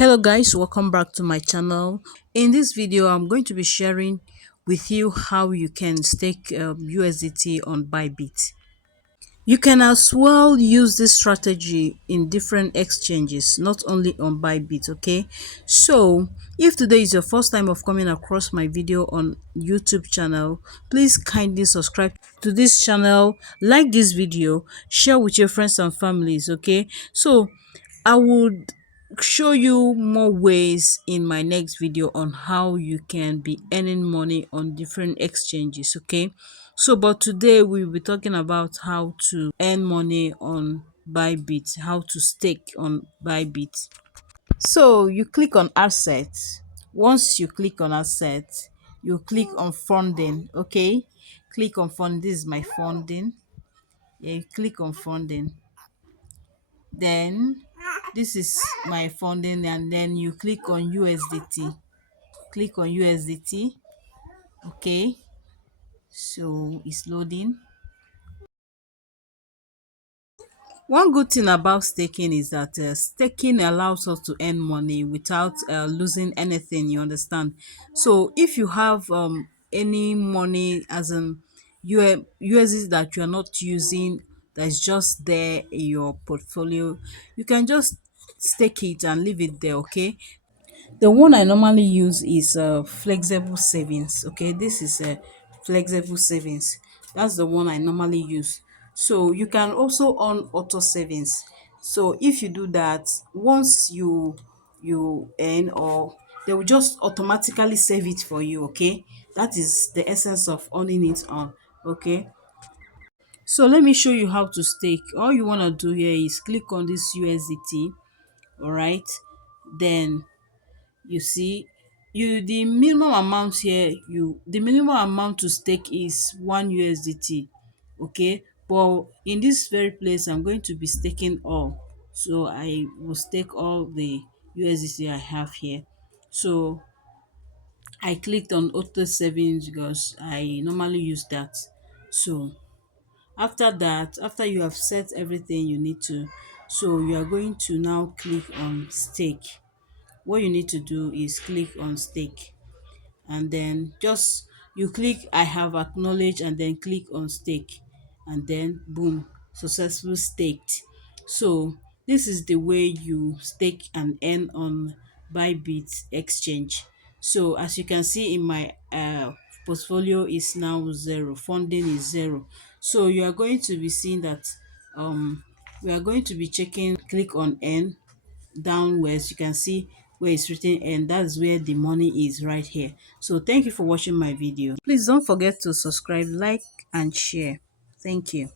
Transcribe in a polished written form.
Hello guys, welcome back to my channel. In this video I'm going to be sharing with you how you can stake USDT on Bybit. You can as well use this strategy in different exchanges, not only on Bybit, okay? So, if today is your first time of coming across my video on YouTube channel, please kindly subscribe to this channel, like this video, share with your friends and families, okay? So, I would show you more ways in my next video on how you can be earning money on different exchanges, okay? So but today we'll be talking about how to earn money on Bybit, how to stake on Bybit. So you click on assets. Once you click on assets, you click on funding, okay? Click on funding. This is my funding. Yeah, you click on funding. Then this is my funding, and then you click on USDT. Click on USDT. Okay. So it's loading. One good thing about staking is that staking allows us to earn money without losing anything, you understand? So if you have any money as in USD that you are not using, that's just there in your portfolio, you can just stake it and leave it there, okay? The one I normally use is flexible savings. Okay, this is a flexible savings. That's the one I normally use. So you can also on auto savings. So if you do that, once you earn, or they will just automatically save it for you. Okay, that is the essence of owning it on. Okay, so let me show you how to stake. All you want to do here is click on this USDT. All right, then you see, the minimum amount here, the minimum amount to stake is 1 USDT, okay? But in this very place I'm going to be staking all, so I will stake all the USDT I have here. So I clicked on auto savings because I normally use that. So after that, after you have set everything you need to, so you are going to now click on stake. What you need to do is click on stake, and then just you click I have acknowledged, and then click on stake, and then boom, successful staked. So this is the way you stake and earn on Bybit exchange. So as you can see in my portfolio is now zero, funding is zero. So you are going to be seeing that we are going to be checking, click on earn. Downwards you can see where it's written, and that's where the money is, right here. So thank you for watching my video. Please don't forget to subscribe, like and share. Thank you.